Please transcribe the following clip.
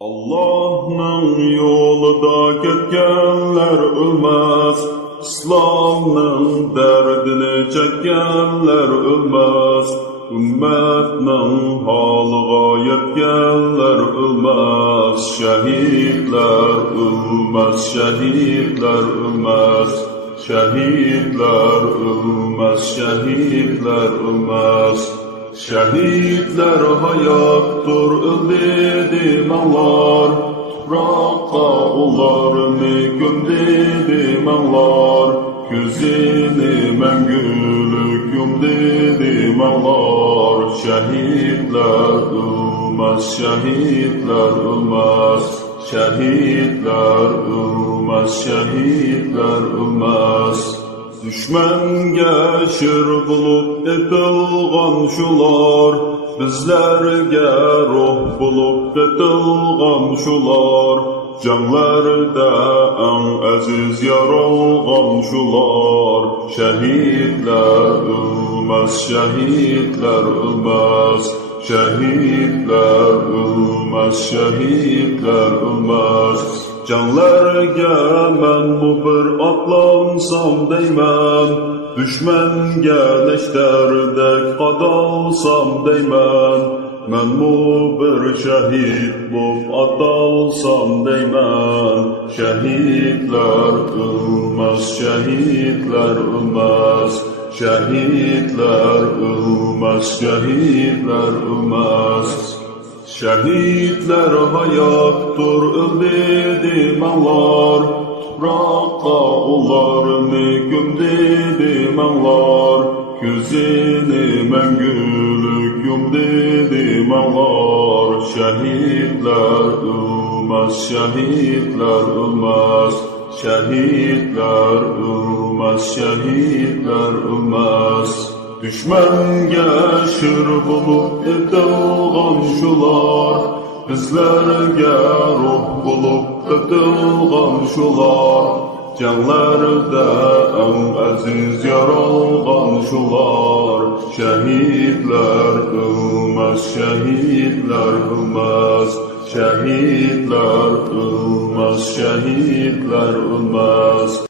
Allah'ın yolida ketkenler ölmez, İslam'ın derdini çekkenler ölmez, ümmetinin halıga yetkenler ölmez, şehitler ölmez, şehitler ölmez, şehitler ölmez, şehitler ölmez. Şehitler hayattır öldü dimanlar, toprağa onlarını gömdü dimanlar, gözünü mengülük yumdu dimanlar. Şehitler ölmez, şehitler ölmez, şehitler ölmez, şehitler ölmez. Düşmenge şir bulup etilgan şular, bizlerge ruh bulup etilgan şular, canlarda en aziz yaralgan şular. Şehitler ölmez, şehitler ölmez, şehitler ölmez, şehitler ölmez. Canlarga men bu bir atlansam deyman, düşmenge neşterdek qadalsam deyman, men bu bir şehit bulup atalsam deyman. Şehitler ölmez, şehitler ölmez, şehitler ölmez, şehitler ölmez. Şehitler hayattır öldü dimanlar, toprağa onlarını gömdü dimanlar, gözünü mengülük yumdu dimanlar. Şehitler ölmez, şehitler ölmez, şehitler ölmez, şehitler ölmez. Düşmenge şir bulup etilgan şular, bizlerge ruh bulup etilgan şular, canlarda en aziz yaralgan şular. Şehitler ölmez, şehitler ölmez, şehitler ölmez, şehitler ölmez.